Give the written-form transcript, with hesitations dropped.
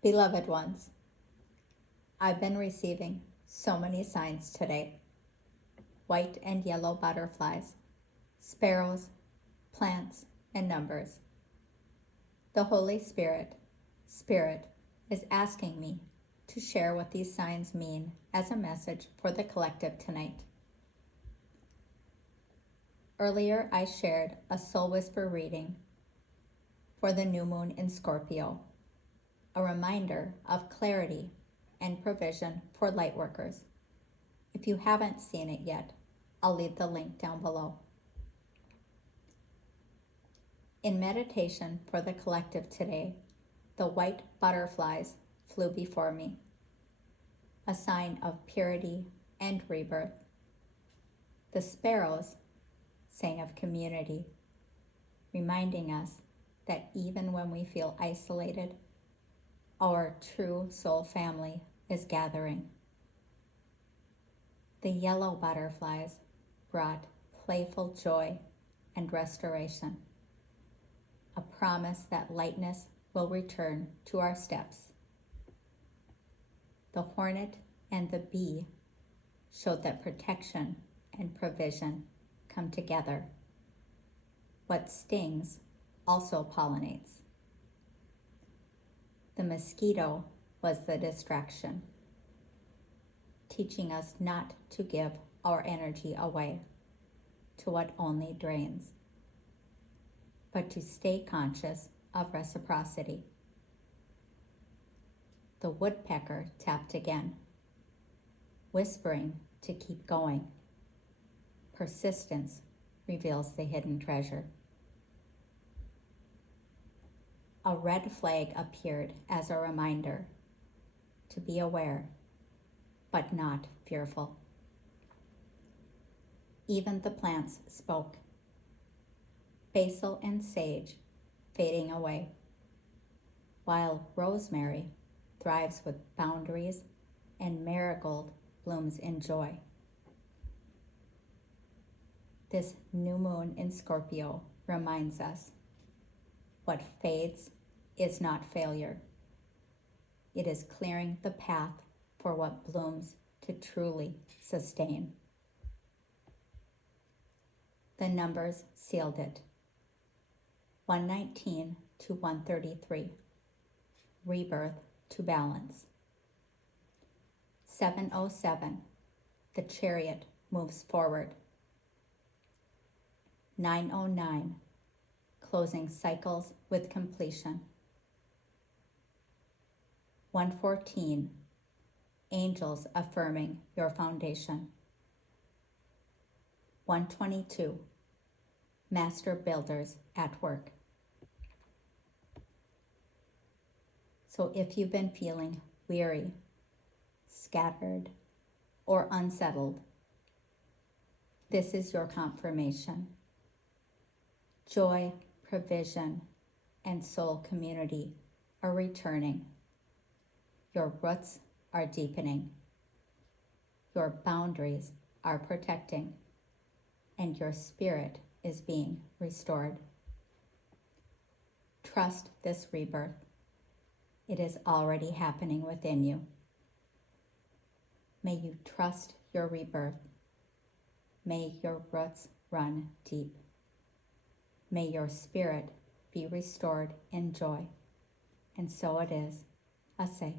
Beloved ones, I've been receiving so many signs today. White and yellow butterflies, sparrows, plants, and numbers. The Holy Spirit is asking me to share what these signs mean as a message for the collective tonight. Earlier, I shared a soul whisper reading for the new moon in Scorpio, a reminder of clarity and provision for Lightworkers. If you haven't seen it yet, I'll leave the link down below. In meditation for the collective today, the white butterflies flew before me, a sign of purity and rebirth. The sparrows sang of community, reminding us that even when we feel isolated, our true soul family is gathering. The yellow butterflies brought playful joy and restoration, a promise that lightness will return to our steps. The hornet and the bee showed that protection and provision come together. What stings also pollinates. The mosquito was the distraction, teaching us not to give our energy away to what only drains, but to stay conscious of reciprocity. The woodpecker tapped again, whispering to keep going. Persistence reveals the hidden treasure. A red flag appeared as a reminder to be aware, but not fearful. Even the plants spoke. Basil and sage fading away, while rosemary thrives with boundaries and marigold blooms in joy. This new moon in Scorpio reminds us what fades is not failure. It is clearing the path for what blooms to truly sustain. The numbers sealed it. 119 to 133. Rebirth to balance. 707. The chariot moves forward. 909. Closing cycles with completion. 114. Angels affirming your foundation. 122. Master builders at work. So if you've been feeling weary, scattered, or unsettled, this is your confirmation. Joy, provision, and soul community are returning. Your roots are deepening. Your boundaries are protecting, and your spirit is being restored. Trust this rebirth. It is already happening within you. May you trust your rebirth. May your roots run deep. May your spirit be restored in joy. And so it is. Ashe.